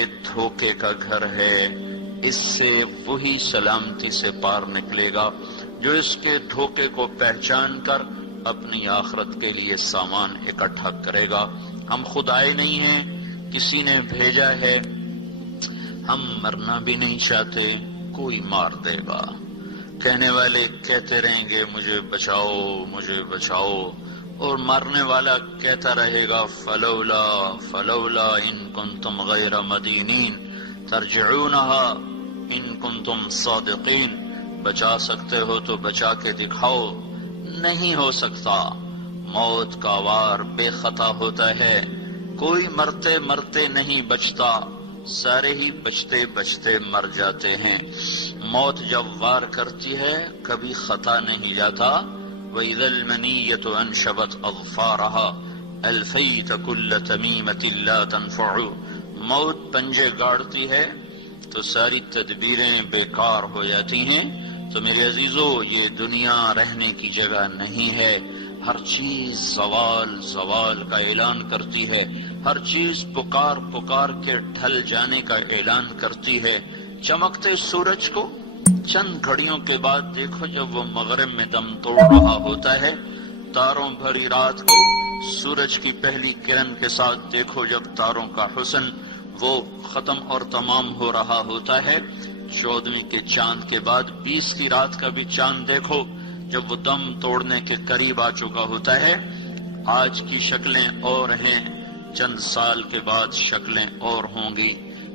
یہ دھوکے کا گھر ہے، اس سے وہی سلامتی سے پار نکلے گا جو اس کے دھوکے کو پہچان کر اپنی آخرت کے لیے سامان اکٹھا کرے گا۔ ہم خود آئے نہیں ہیں، کسی نے بھیجا ہے، ہم مرنا بھی نہیں چاہتے، کوئی مار دے گا۔ کہنے والے کہتے رہیں گے مجھے بچاؤ مجھے بچاؤ، اور مرنے والا کہتا رہے گا فلولا فلولا ان کنتم غیر مدینین ترجعونہا ان کنتم صادقین، بچا سکتے ہو تو بچا کے دکھاؤ، نہیں ہو سکتا۔ موت کا وار بے خطا ہوتا ہے، کوئی مرتے مرتے نہیں بچتا، سارے ہی بچتے بچتے مر جاتے ہیں۔ موت جب وار کرتی ہے کبھی خطا نہیں جاتا۔ وَإِذَا الْمَنِيَّةُ أَنْشَبَتْ أَظْفَارَهَا أَلْفَيْتَ كُلَّ تَمِيمَةٍ لَا تَنْفَعُ، موت پنجے گاڑتی ہے تو ساری تدبیریں بیکار ہو جاتی ہیں۔ تو میرے عزیزو، یہ دنیا رہنے کی جگہ نہیں ہے، ہر چیز زوال زوال کا اعلان کرتی ہے، ہر چیز پکار پکار کے ڈھل جانے کا اعلان کرتی ہے۔ چمکتے سورج کو چند گھڑیوں کے بعد دیکھو جب وہ مغرب میں دم توڑ رہا ہوتا ہے، تاروں بھری رات کو سورج کی پہلی کرن کے ساتھ دیکھو جب تاروں کا حسن وہ ختم اور تمام ہو رہا ہوتا ہے، 14ویں کے چاند کے بعد 20 کی رات کا بھی چاند دیکھو جب وہ دم توڑنے کے قریب آ چکا ہوتا ہے۔ آج کی شکلیں اور ہیں، چند سال کے بعد شکلیں اور ہوں گی۔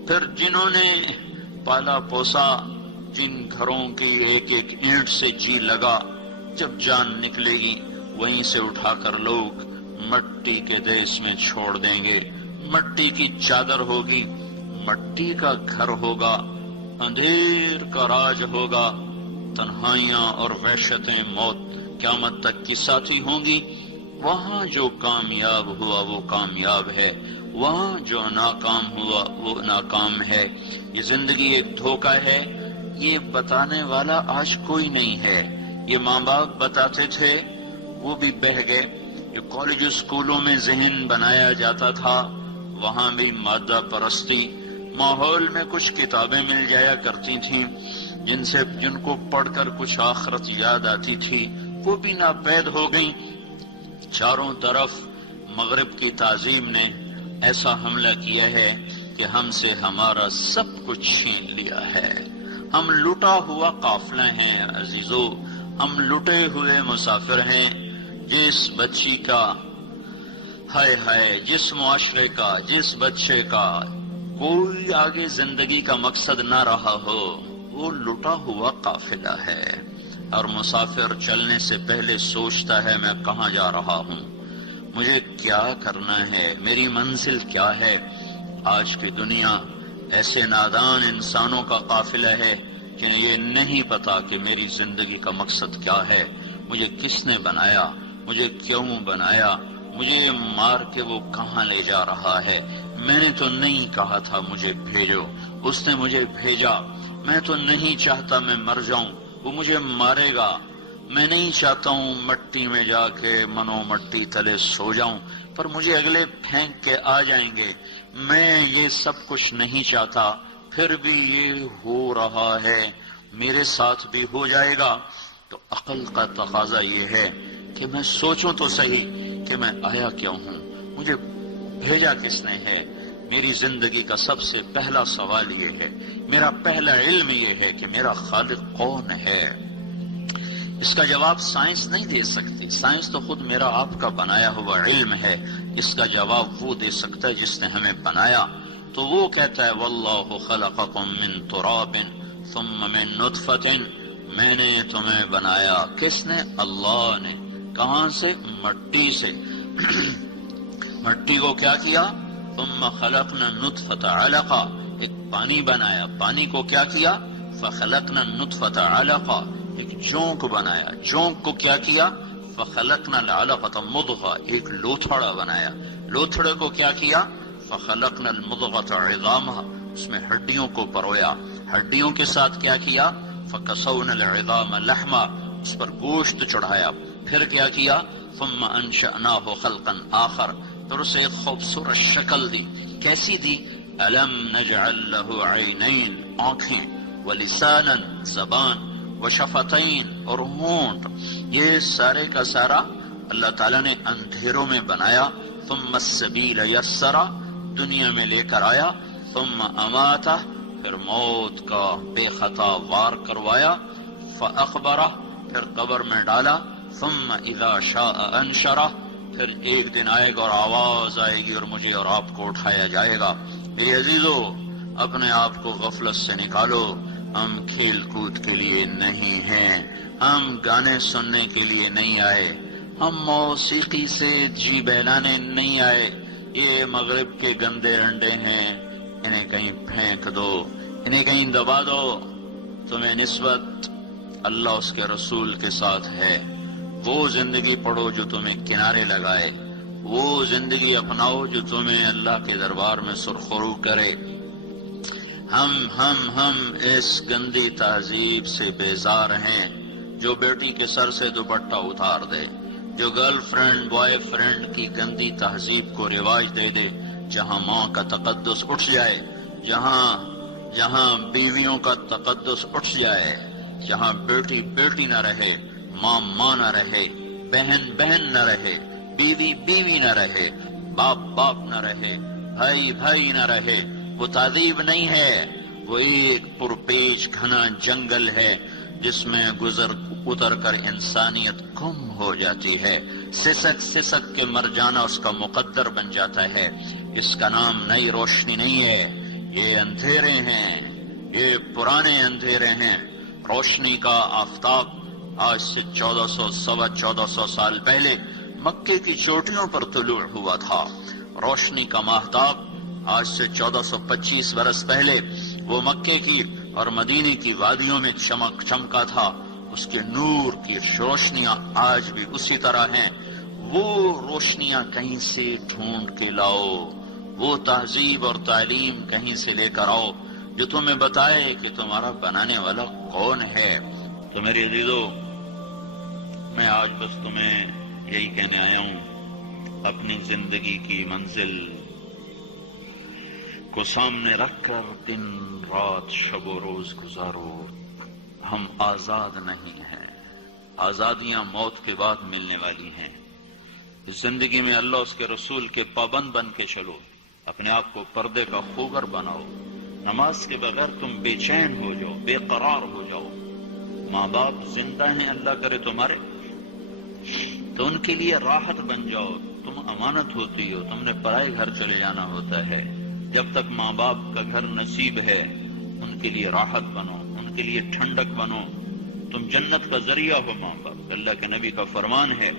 پھر جنہوں نے پالا پوسا، جن گھروں کی ایک ایک اینٹ سے جی لگا، جب جان نکلے گی وہیں سے اٹھا کر لوگ مٹی کے دیس میں چھوڑ دیں گے۔ مٹی کی چادر ہوگی، مٹی کا گھر ہوگا، اندھیر کا راج ہوگا، تنہائیاں اور وحشتیں موت قیامت تک کی ساتھی ہوں گی۔ وہاں جو کامیاب ہوا وہ کامیاب ہے، وہاں جو ناکام ہوا وہ ناکام ہے۔ یہ زندگی ایک دھوکہ ہے، یہ بتانے والا آج کوئی نہیں ہے۔ یہ ماں باپ بتاتے تھے، وہ بھی بہہ گئے۔ جو کالج اسکولوں میں ذہن بنایا جاتا تھا، وہاں بھی مادہ پرستی، ماحول میں کچھ کتابیں مل جایا کرتی تھیں جن کو پڑھ کر کچھ آخرت یاد آتی تھی، وہ بھی ناپید ہو گئیں۔ چاروں طرف مغرب کی تعظیم نے ایسا حملہ کیا ہے کہ ہم سے ہمارا سب کچھ چھین لیا ہے۔ ہم لٹا ہوا قافلہ ہیں عزیزو، ہم لٹے ہوئے مسافر ہیں۔ جس بچی کا ہائے ہائے، جس معاشرے کا، جس بچے کا کوئی آگے زندگی کا مقصد نہ رہا ہو، وہ لٹا ہوا قافلہ ہے۔ اور مسافر چلنے سے پہلے سوچتا ہے میں کہاں جا رہا ہوں، مجھے کیا کرنا ہے، میری منزل کیا ہے۔ آج کی دنیا ایسے نادان انسانوں کا قافلہ ہے کہ یہ نہیں پتا کہ میری زندگی کا مقصد کیا ہے، مجھے کس نے بنایا، مجھے کیوں بنایا، مجھے مار کے وہ کہاں لے جا رہا ہے۔ میں نے تو نہیں کہا تھا مجھے بھیجو، اس نے مجھے بھیجا۔ میں تو نہیں چاہتا میں مر جاؤں، وہ مجھے مارے گا۔ میں نہیں چاہتا ہوں مٹی میں جا کے منو مٹی تلے سو جاؤں، پر مجھے اگلے پھینک کے آ جائیں گے۔ میں یہ سب کچھ نہیں چاہتا، پھر بھی یہ ہو رہا ہے، میرے ساتھ بھی ہو جائے گا۔ تو عقل کا تقاضا یہ ہے کہ میں سوچوں تو صحیح کہ میں آیا کیوں ہوں، مجھے بھیجا کس نے ہے۔ میری زندگی کا سب سے پہلا سوال یہ ہے، میرا پہلا علم یہ ہے کہ میرا خالق کون ہے۔ اس کا جواب سائنس نہیں دے سکتی، سائنس تو خود میرا آپ کا بنایا ہوا علم ہے۔ اس کا جواب وہ دے سکتا ہے جس نے ہمیں بنایا۔ تو وہ کہتا ہے واللہ خلقکم من تراب ثم من نطفۃ، میں نے تمہیں بنایا، کس نے؟ اللہ نے۔ کہاں سے؟ مٹی سے۔ مٹی کو کیا کیا؟ ثم خلقنا النطفۃ علقہ، ایک پانی بنایا، پانی کو کیا کیا؟ فخلقنا النطفۃ علقہ، ایک جونک بنایا، جونک کو کیا کیا؟ فخلقنا العلقۃ مضغہ، ایک لوتھڑا بنایا، لوتھڑے کو کیا کیا؟ فخلقنا المضغۃ عظامہ، اس میں ہڈیوں کو پرویا، ہڈیوں کے ساتھ کیا کیا؟ فکسونا العظام لحما، اس پر گوشت چڑھایا، پھر کیا کیا؟ ثم انشأناہ خلقا آخر، پھر اسے ایک خوبصورت شکل دی۔ کیسی دی؟ الم نجعل له عینین آنکھیں، ولسانا زبان، وشفتین اور ہونٹ، یہ سارے کا سارا اللہ تعالیٰ نے اندھیروں میں بنایا. ثم السبیل یسرا، دنیا میں لے کر آیا. ثم اماتہ، پھر موت کا بے خطا وار کروایا. فاخبرہ، پھر قبر میں ڈالا. ثم اذا شاء انشرہ، پھر ایک دن آئے گا اور آواز آئے گی اور مجھے اور آپ کو اٹھایا جائے گا. اے عزیزو، اپنے آپ کو غفلت سے نکالو. ہم کھیل کود کے لیے نہیں ہیں، ہم گانے سننے کے لیے نہیں آئے، ہم موسیقی سے جی بہلانے نہیں آئے. یہ مغرب کے گندے انڈے ہیں، انہیں کہیں پھینک دو، انہیں کہیں دبا دو. تمہیں نسبت اللہ اس کے رسول کے ساتھ ہے. وہ زندگی پڑھو جو تمہیں کنارے لگائے، وہ زندگی اپناؤ جو تمہیں اللہ کے دربار میں سرخرو کرے. ہم اس گندی تہذیب سے بیزار ہیں جو بیٹی کے سر سے دوپٹہ اتار دے، جو گرل فرینڈ بوائے فرینڈ کی گندی تہذیب کو رواج دے دے، جہاں ماں کا تقدس اٹھ جائے، جہاں بیویوں کا تقدس اٹھ جائے، جہاں بیٹی بیٹی نہ رہے، ماں ماں نہ رہے، بہن بہن نہ رہے، بیوی بیوی نہ رہے، باپ باپ نہ رہے، بھائی بھائی نہ رہے. وہ تہذیب نہیں ہے، وہ ایک پرپیچ گھنا جنگل ہے جس میں اتر کر انسانیت گم ہو جاتی ہے. سسک سسک کے مر جانا اس کا مقدر بن جاتا ہے. اس کا نام نئی روشنی نہیں ہے، یہ اندھیرے ہیں، یہ پرانے اندھیرے ہیں. روشنی کا آفتاب آج سے 1400 سال پہلے مکے کی چوٹیوں پر طلوع ہوا تھا. روشنی کا ماہتاب آج سے 1425 برس پہلے وہ مکے کی اور مدینے کی وادیوں میں چمکا تھا. اس کے نور کی روشنیاں آج بھی اسی طرح ہیں. وہ روشنیاں کہیں سے ڈھونڈ کے لاؤ، وہ تہذیب اور تعلیم کہیں سے لے کر آؤ جو تمہیں بتائے کہ تمہارا بنانے والا کون ہے. تو میرے عزیزو، میں آج بس تمہیں یہی کہنے آیا ہوں، اپنی زندگی کی منزل کو سامنے رکھ کر دن رات شب و روز گزارو. ہم آزاد نہیں ہیں، آزادیاں موت کے بعد ملنے والی ہیں. اس زندگی میں اللہ اس کے رسول کے پابند بن کے چلو، اپنے آپ کو پردے کا خوگر بناؤ. نماز کے بغیر تم بے چین ہو جاؤ، بے قرار ہو جاؤ. ماں باپ زندہ ہیں، اللہ کرے تمہارے، تو ان کے لیے راحت بن جاؤ. تم امانت ہوتی ہو، تم نے پرائے گھر چلے جانا ہوتا ہے. جب تک ماں باپ کا گھر نصیب ہے ان کے لیے راحت بنو، ان کے لیے ٹھنڈک بنو. تم جنت کا ذریعہ ہو ماں باپ. اللہ کے نبی کا فرمان ہے،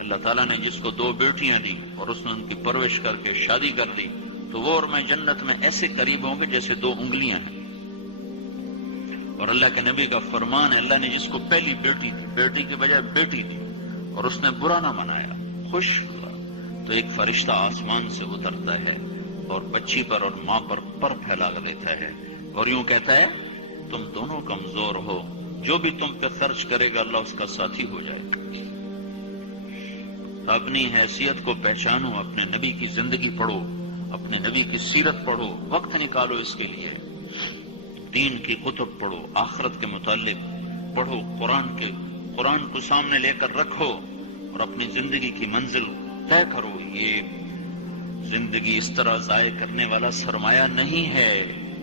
اللہ تعالیٰ نے جس کو 2 بیٹیاں دی اور اس نے ان کی پرورش کر کے شادی کر دی تو وہ اور میں جنت میں ایسے قریب ہوں گے جیسے 2 انگلیاں ہیں. اور اللہ کے نبی کا فرمان ہے، اللہ نے جس کو پہلی بیٹی دی، بیٹی کے بجائے بیٹی دی، اور اس نے برا نہ منایا، خوش ہوا، تو ایک فرشتہ آسمان سے اترتا ہے اور بچی پر اور ماں پر پھیلا لیتا ہے اور یوں کہتا ہے تم دونوں کمزور ہو، جو بھی تم پہ خرچ کرے گا اللہ اس کا ساتھی ہو جائے گا. اپنی حیثیت کو پہچانو، اپنے نبی کی زندگی پڑھو، اپنے نبی کی سیرت پڑھو، وقت نکالو اس کے لیے. دین کی کتب پڑھو، آخرت کے متعلق پڑھو، قرآن کو سامنے لے کر رکھو اور اپنی زندگی کی منزل طے کرو. یہ زندگی اس طرح ضائع کرنے والا سرمایہ نہیں ہے.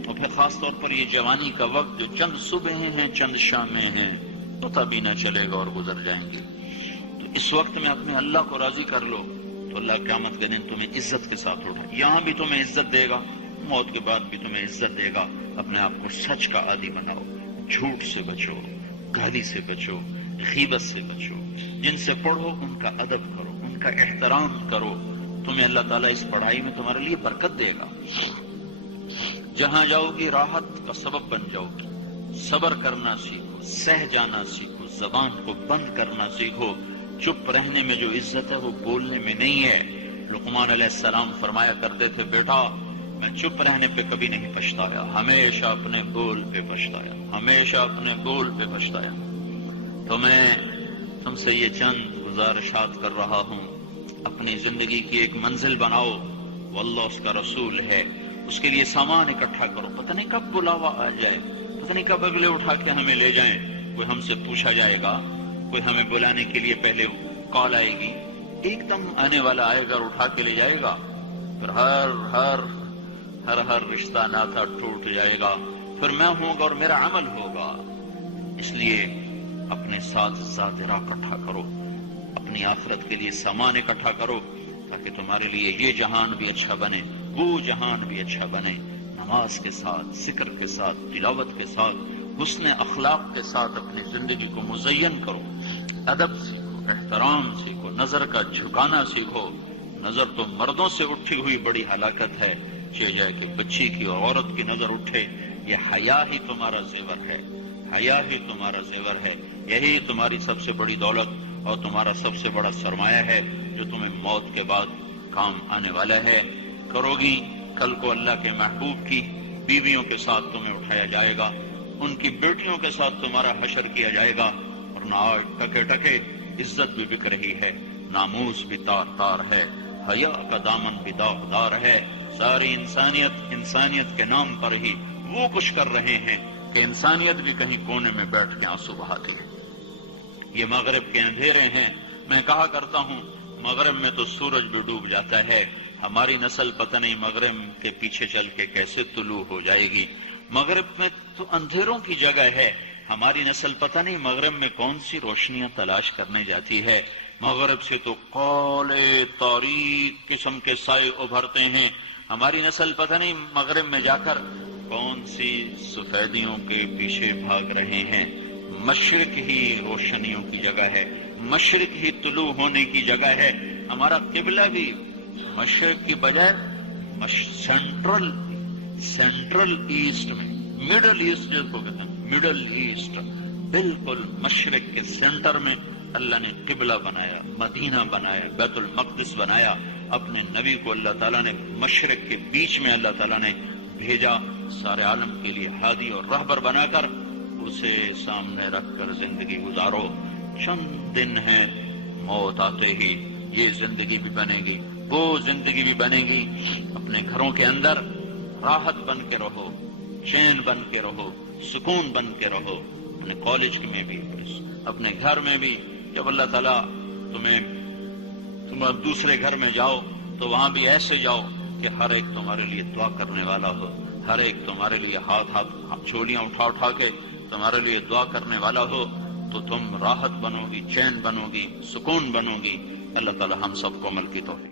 اور پھر خاص طور پر یہ جوانی کا وقت جو چند صبحیں ہیں، چند شامیں ہیں، پتہ بھی نہ چلے گا اور گزر جائیں گے. تو اس وقت میں اپنے اللہ کو راضی کر لو تو اللہ قیامت کے دن تمہیں عزت کے ساتھ اٹھا، یہاں بھی تمہیں عزت دے گا، موت کے بعد بھی تمہیں عزت دے گا. اپنے آپ کو سچ کا عادی بناؤ، جھوٹ سے بچو، گالی سے بچو، غیبت سے بچو. جن سے پڑھو ان کا ادب کرو، ان کا احترام کرو. تمہیں اللہ تعالیٰ اس پڑھائی میں تمہارے لیے برکت دے گا. جہاں جاؤ گی راحت کا سبب بن جاؤ گی. صبر کرنا سیکھو، سہ جانا سیکھو، زبان کو بند کرنا سیکھو. چپ رہنے میں جو عزت ہے وہ بولنے میں نہیں ہے. لقمان علیہ السلام فرمایا کرتے تھے، بیٹا میں چپ رہنے پہ کبھی نہیں پچھتایا، ہمیشہ اپنے بول پہ پچھتایا، ہمیشہ اپنے بول پہ پچھتایا. تو میں تم سے یہ چند گزارشات کر رہا ہوں. اپنی زندگی کی ایک منزل بناؤ، واللہ اس کا رسول ہے. اس کے لیے سامان اکٹھا کرو، پتہ نہیں کب بلاوا آ جائے، پتہ نہیں کب اگلے اٹھا کے ہمیں لے جائیں، کوئی ہم سے پوچھا جائے گا، کوئی ہمیں بلانے کے لیے پہلے کال آئے گی، ایک دم آنے والا آئے گا اور اٹھا کے لے جائے گا، پھر ہر رشتہ ناتا ٹوٹ جائے گا، پھر میں ہوں گا اور میرا عمل ہوگا۔ اس لیے اپنے ساتھ ذاترہ اکٹھا کرو، اپنی آخرت کے لیے سامان اکٹھا کرو، تاکہ تمہارے لیے یہ جہان بھی اچھا بنے، وہ جہان بھی اچھا بنے۔ نماز کے ساتھ، ذکر کے ساتھ، تلاوت کے ساتھ، حسن اخلاق کے ساتھ اپنی زندگی کو مزین کرو، ادب سیکھو، احترام سیکھو، نظر کا جھکانا سیکھو۔ نظر تو مردوں سے اٹھی ہوئی بڑی ہلاکت ہے، چاہے جائے کہ بچی کی اور عورت کی نظر اٹھے، یہ حیا ہی تمہارا زیور ہے، حیا ہی تمہارا زیور ہے، یہی تمہاری سب سے بڑی دولت اور تمہارا سب سے بڑا سرمایہ ہے، جو تمہیں موت کے بعد کام آنے والا ہے۔ کرو گی، کل کو اللہ کے محبوب کی بیویوں کے ساتھ تمہیں اٹھایا جائے گا، ان کی بیٹیوں کے ساتھ تمہارا حشر کیا جائے گا، اور نہ آج ٹکے ٹکے عزت بھی بک رہی ہے، ناموس بھی تار تار ہے، حیا کا دامن بھی داغدار ہے۔ ساری انسانیت کے نام پر ہی وہ کچھ کر رہے ہیں کہ انسانیت بھی کہیں کونے میں بیٹھ کے آنسو بہاتی ہے۔ یہ مغرب کے اندھیرے ہیں، میں کہا کرتا ہوں مغرب میں تو سورج بھی ڈوب جاتا ہے، ہماری نسل پتہ نہیں مغرب کے پیچھے چل کے کیسے طلوع ہو جائے گی۔ مغرب میں تو اندھیروں کی جگہ ہے، ہماری نسل پتہ نہیں مغرب میں کون سی روشنیاں تلاش کرنے جاتی ہے۔ مغرب سے تو کالے تاریک قسم کے سائے ابھرتے ہیں، ہماری نسل پتہ نہیں مغرب میں جا کر کون سی سفیدیوں کے پیچھے بھاگ رہے ہیں۔ مشرق ہی روشنیوں کی جگہ ہے، مشرق ہی طلوع ہونے کی جگہ ہے۔ ہمارا قبلہ بھی مشرق کی بجائے سینٹرل ایسٹ میں، مڈل ایسٹ جس کو کہتے ہیں، مڈل ایسٹ، بالکل مشرق کے سینٹر میں اللہ نے قبلہ بنایا، مدینہ بنایا، بیت المقدس بنایا۔ اپنے نبی کو اللہ تعالیٰ نے مشرق کے بیچ میں اللہ تعالیٰ نے بھیجا، سارے عالم کے لیے ہادی اور رہبر بنا کر اسے سامنے رکھ کر زندگی گزارو۔ چند دن ہے، موت آتے ہی یہ زندگی بھی بنے گی، وہ زندگی بھی بنے گی۔ اپنے گھروں کے اندر راحت بن کے رہو، چین بن کے رہو، سکون بن کے رہو، اپنے کالج میں بھی، اپنے گھر میں بھی۔ جب اللہ تعالیٰ تم دوسرے گھر میں جاؤ تو وہاں بھی ایسے جاؤ کہ ہر ایک تمہارے لیے دعا کرنے والا ہو، ہر ایک تمہارے لیے ہاتھ جھولیاں اٹھا کے تمہارے لیے دعا کرنے والا ہو، تو تم راحت بنو گی، چین بنو گی، سکون بنو گی۔ اللہ تعالیٰ ہم سب کو عمل کی توفیق